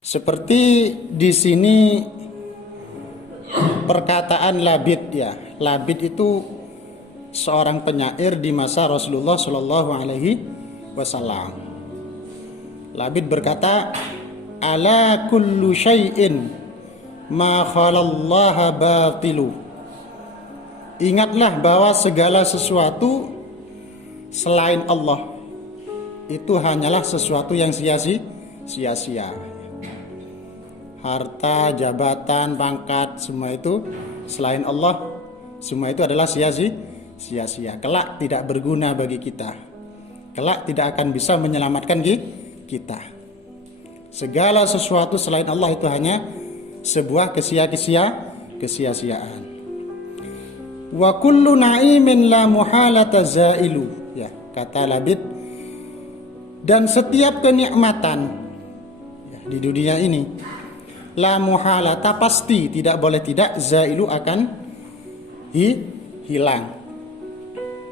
Seperti di sini perkataan Labid ya. Labid itu seorang penyair di masa Rasulullah Shallallahu Alaihi Wasallam. Labid berkata, "Ala kullu syai'in ma khalallaha batilu." Ingatlah bahwa segala sesuatu selain Allah itu hanyalah sesuatu yang sia-sia. Harta, jabatan, pangkat, semua itu selain Allah, semua itu adalah sia-sia. Kelak tidak berguna bagi kita. Kelak tidak akan bisa menyelamatkan kita. Segala sesuatu selain Allah itu hanya sebuah kesia-siaan. Wa kullu na'imin la muhalata zailu. Ya, kata Labid. Dan setiap kenikmatan ya, di dunia ini la muhalata pasti tidak boleh tidak zailu akan hilang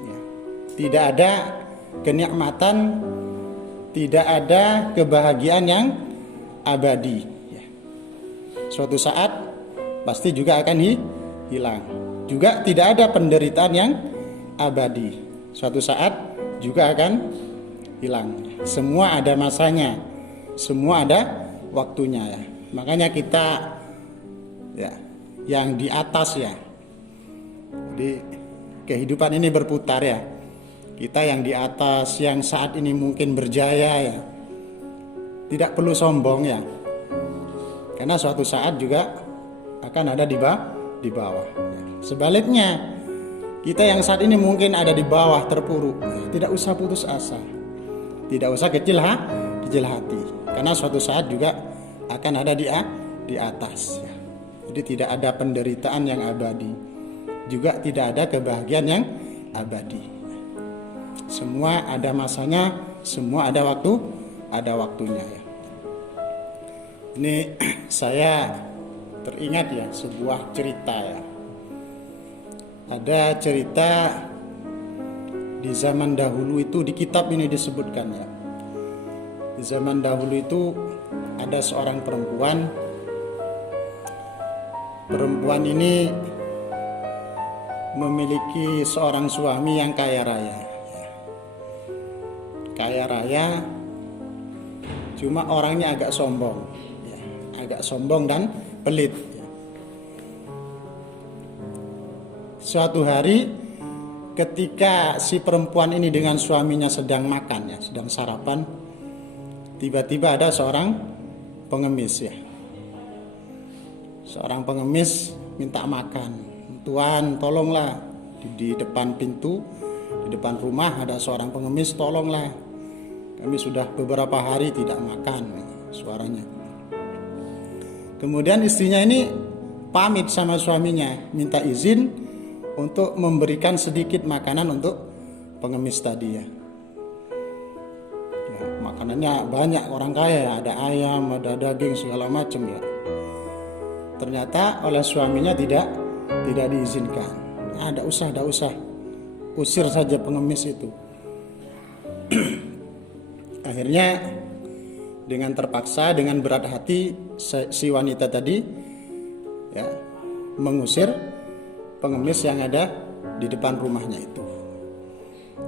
ya. Tidak ada kenikmatan, tidak ada kebahagiaan yang abadi ya. Suatu saat pasti juga akan hilang. Juga tidak ada penderitaan yang abadi. Suatu saat juga akan hilang. Semua ada masanya, semua ada waktunya ya. Makanya kita ya yang di atas ya. Jadi kehidupan ini berputar ya. Kita yang di atas, yang saat ini mungkin berjaya ya. Tidak perlu sombong ya. Karena suatu saat juga akan ada di bawah. Ya. Sebaliknya, kita yang saat ini mungkin ada di bawah terpuruk, ya, tidak usah putus asa. Tidak usah kecil hati. Karena suatu saat juga akan ada di atas ya. Jadi tidak ada penderitaan yang abadi, juga tidak ada kebahagiaan yang abadi. Semua ada masanya, semua ada waktunya ya. Ini saya teringat ya sebuah cerita ya. Ada cerita di zaman dahulu itu, di kitab ini disebutkan ya. Di zaman dahulu itu ada seorang perempuan. Perempuan ini memiliki seorang suami yang kaya raya. Kaya raya, cuma orangnya agak sombong. Agak sombong dan pelit. Suatu hari ketika si perempuan ini dengan suaminya sedang makan ya, sedang sarapan, tiba-tiba ada seorang pengemis ya. Seorang pengemis minta makan. "Tuan, tolonglah, di depan pintu, di depan rumah ada seorang pengemis, tolonglah. Kami sudah beberapa hari tidak makan," suaranya. Kemudian istrinya ini pamit sama suaminya, minta izin untuk memberikan sedikit makanan untuk pengemis tadi ya. Ya, makanannya banyak, orang kaya, ada ayam, ada daging, segala macam ya. Ternyata oleh suaminya tidak diizinkan. Tidak usah, usir saja pengemis itu. Akhirnya dengan terpaksa, dengan berat hati, si wanita tadi ya mengusir pengemis yang ada di depan rumahnya itu.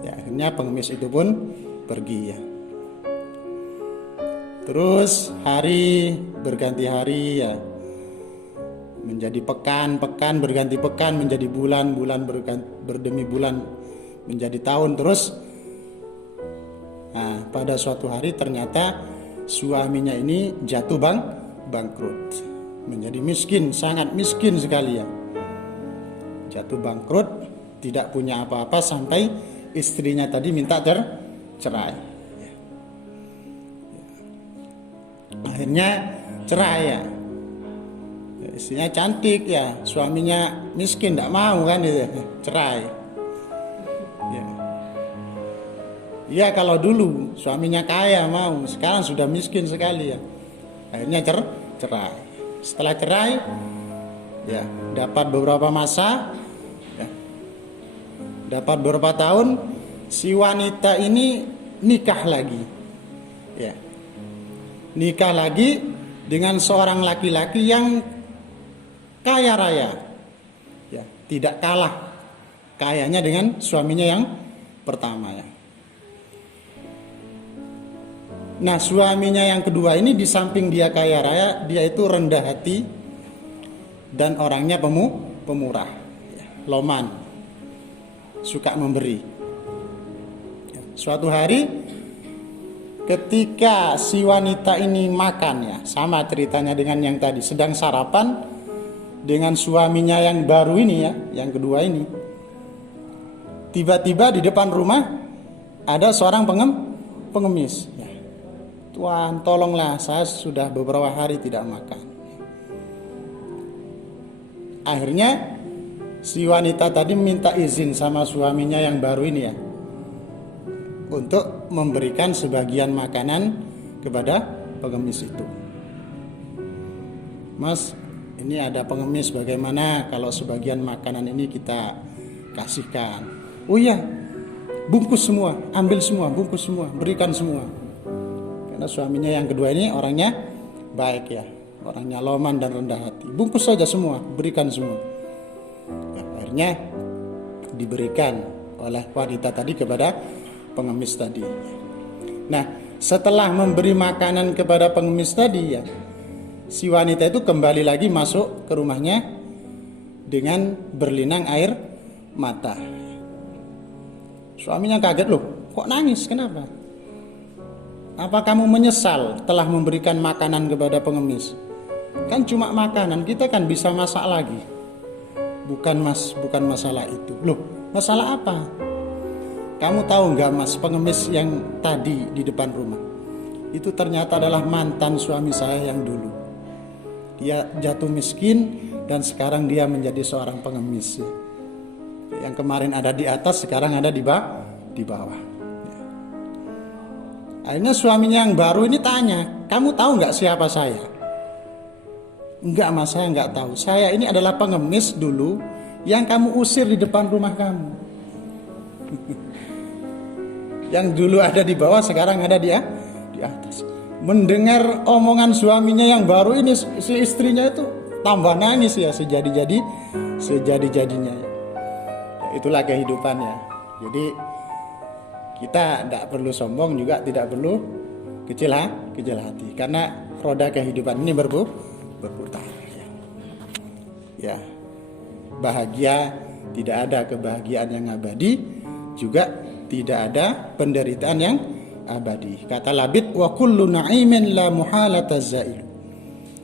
Ya, akhirnya pengemis itu pun pergi ya. Terus hari berganti hari ya. Menjadi pekan berganti pekan, menjadi bulan berdemi bulan, menjadi tahun terus. Nah, pada suatu hari ternyata suaminya ini jatuh bangkrut. Menjadi miskin, sangat miskin sekali ya. Jatuh bangkrut, tidak punya apa-apa, sampai istrinya tadi minta cerai. Akhirnya cerai ya. Istrinya cantik ya, suaminya miskin, tidak mau kan gitu. Cerai. Ya kalau dulu suaminya kaya mau, sekarang sudah miskin sekali ya. Akhirnya cerai. Setelah cerai ya, dapat beberapa masa ya, dapat beberapa tahun, si wanita ini nikah lagi ya. Nikah lagi dengan seorang laki-laki yang kaya raya, ya, tidak kalah kayanya dengan suaminya yang pertama, ya. Nah, suaminya yang kedua ini di samping dia kaya raya, dia itu rendah hati dan orangnya pemurah, ya, loman, suka memberi. Ya, suatu hari ketika si wanita ini makan, ya, sama ceritanya dengan yang tadi, sedang sarapan dengan suaminya yang baru ini, ya, yang kedua ini. Tiba-tiba di depan rumah ada seorang pengemis. Ya. Tuan, tolonglah, saya sudah beberapa hari tidak makan. Akhirnya si wanita tadi minta izin sama suaminya yang baru ini, ya, untuk memberikan sebagian makanan kepada pengemis itu. Mas, ini ada pengemis, bagaimana kalau sebagian makanan ini kita kasihkan? Oh iya, bungkus semua, ambil semua, bungkus semua, berikan semua. Karena suaminya yang kedua ini orangnya baik, ya, orangnya loman dan rendah hati. Bungkus saja semua, berikan semua. Nah, akhirnya diberikan oleh wanita tadi kepada pengemis tadi. Nah, setelah memberi makanan kepada pengemis tadi, ya, si wanita itu kembali lagi masuk ke rumahnya dengan berlinang air mata. Suaminya kaget, loh, kok nangis, kenapa? Apa kamu menyesal telah memberikan makanan kepada pengemis? Kan cuma makanan, kita kan bisa masak lagi. Bukan masalah itu. Loh, masalah apa? Kamu tahu nggak, Mas, pengemis yang tadi di depan rumah itu ternyata adalah mantan suami saya yang dulu. Dia jatuh miskin dan sekarang dia menjadi seorang pengemis. Yang kemarin ada di atas, sekarang ada di bawah. Akhirnya suaminya yang baru ini tanya, kamu tahu nggak siapa saya? Enggak, Mas, saya nggak tahu. Saya ini adalah pengemis dulu yang kamu usir di depan rumah kamu. Yang dulu ada di bawah, sekarang ada di atas. Mendengar omongan suaminya yang baru ini, si istrinya itu tambah nangis, ya, sejadi-jadinya. Itulah kehidupannya. Jadi kita tidak perlu sombong, juga tidak perlu kecil hati, karena roda kehidupan ini berputar. Ya, bahagia tidak ada kebahagiaan yang abadi, juga tidak ada penderitaan yang abadi. Kata Labid, wa kullu na'imin la muhalata zailu.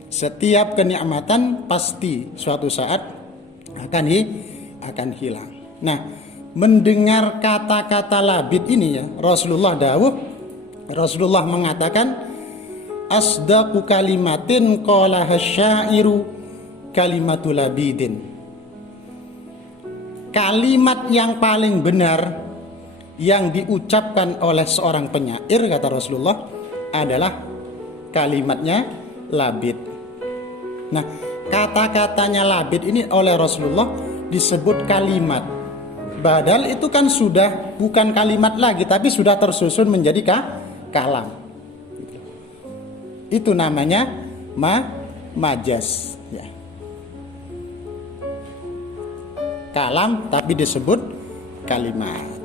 Setiap kenikmatan pasti suatu saat akan hilang. Nah, mendengar kata-kata Labid ini, ya, Rasulullah mengatakan, asdaqu kalimatin qalaha syairu kalimatul labidin. Kalimat yang paling benar yang diucapkan oleh seorang penyair, kata Rasulullah, adalah kalimatnya Labid. Nah, kata-katanya Labid ini oleh Rasulullah disebut kalimat. Padahal itu kan sudah bukan kalimat lagi, tapi sudah tersusun menjadi kalam. Itu namanya majas, ya. Kalam tapi disebut kalimat.